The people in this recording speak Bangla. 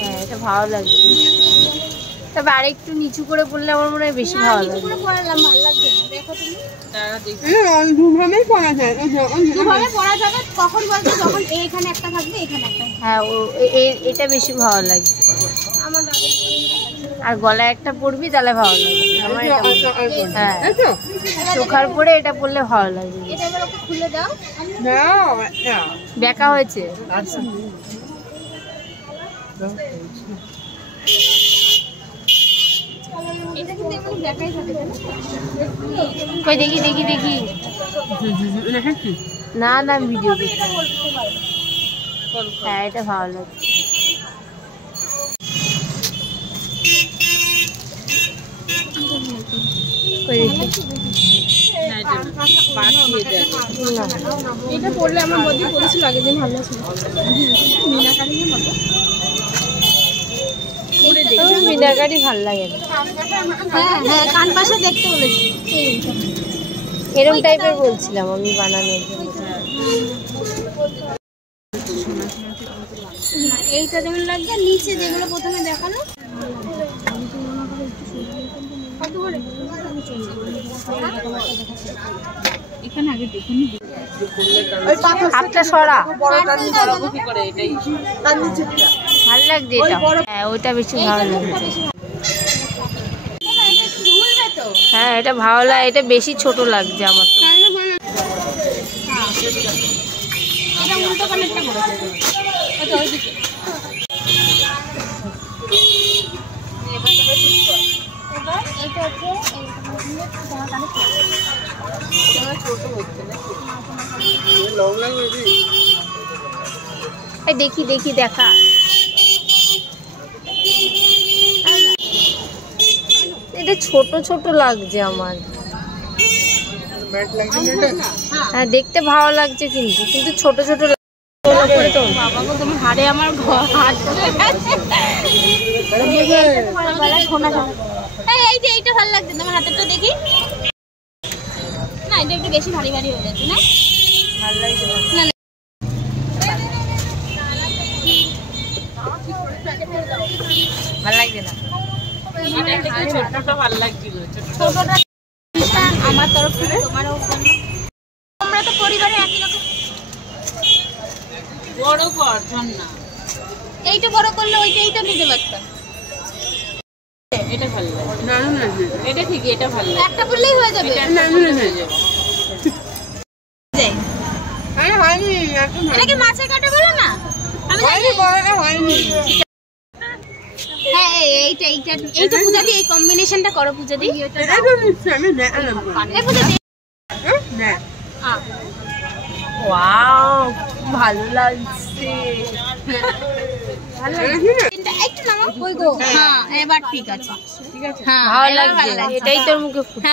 হ্যাঁ এটা ভালো লাগছে, তবে আরেকটু নিচু করে পড়লে আমার মনে হয় বেশি ভালো লাগবে। নিচু করে পড়লাম ভালো লাগছে না, দেখো তুমি। দুভাবেই পরা যায়, দুভাবে পরা যাবে। কখন বলছো? যখন এখানে একটা থাকবে এখানে একটা। হ্যাঁ এটা বেশি ভালো লাগছে আমার বাবা আর গলায় একটা পরবি তাহলে ভালো লাগবে আমার এটা হ্যাঁ চোখার পরে এটা পরলে ভালো লাগবে। এটা এবার ওকে খুলে দাও। বেঁকা হয়েছে এটা কিন্তু এমনি দেখাই যাবে না। কই দেখি দেখি দেখি না না ভিডিও করছি। হ্যাঁ এটা ভালো লাগছে। এটা পরলে আমার বডি পরেছিল আগের দিন, ভালো ছিল। মিনাকারির মতো মিনাকারি ভালো লাগে না। হ্যাঁ হ্যাঁ কান পাশে দেখতে বলেছি, এরকম টাইপের বলছিলাম আমি বানানোর জন্য। এইটা যেমন লাগছে, নিচে যেগুলো প্রথমে দেখানো এখানে আগে দেখুন। হাতটা সরা ভালো লাগছে এটা। হ্যাঁ ওইটা বেশি ভালো লাগছে। হ্যাঁ এটা ভালো লাগে, এটা বেশি ছোট লাগছে আমার তো। এটা উল্টো কানেরটা করো, ওটা ওইদিকে। এবার এটা হচ্ছে এই দেখি দেখি দেখা এটা ছোট ছোট লাগছে আমার। হ্যাঁ দেখতে ভালো লাগছে কিন্তু কিন্তু ছোট ছোট বাবা গো, তুমি হাড়ে আমার হাত এই যে এইটা ভালো লাগছে তোমার হাতেরটা দেখি। না এটা একটু বেশি ভারী ভারী হয়ে যাচ্ছে না, ভালো লাগছে না ভালো লাগছে না। ছোটটা আমার তরফ থেকে তোমারও জন্য। তোমরা তো পরিবারে একই রকম। বড় কর না, এইটা বড় করলে ওইটাই তো নিতে পারতাম। এটা ভালো লাগে না না এটা ঠিক, এটা ভালো লাগে। একটা বললেই হয়ে যাবে। না না হয়ে যাবে। আরে হয়নি এখন, এটাকে মাছের কাটা বলো না? আমি হয়নি বড়টা হয়নি। হ্যাঁ এইটা এইটা এইটা পূজা দি, এই কম্বিনেশনটা করো পূজা দি। এটা তো নিশ্চয় আমি না এই পূজা দি না। ওয়াও ভালো লাগছে। একটু নামাও, কই গো? হ্যাঁ এবার ঠিক আছে, ঠিক আছে হ্যাঁ ভালো এবার লাগছে, এটাই তোর মুখে ফুটে।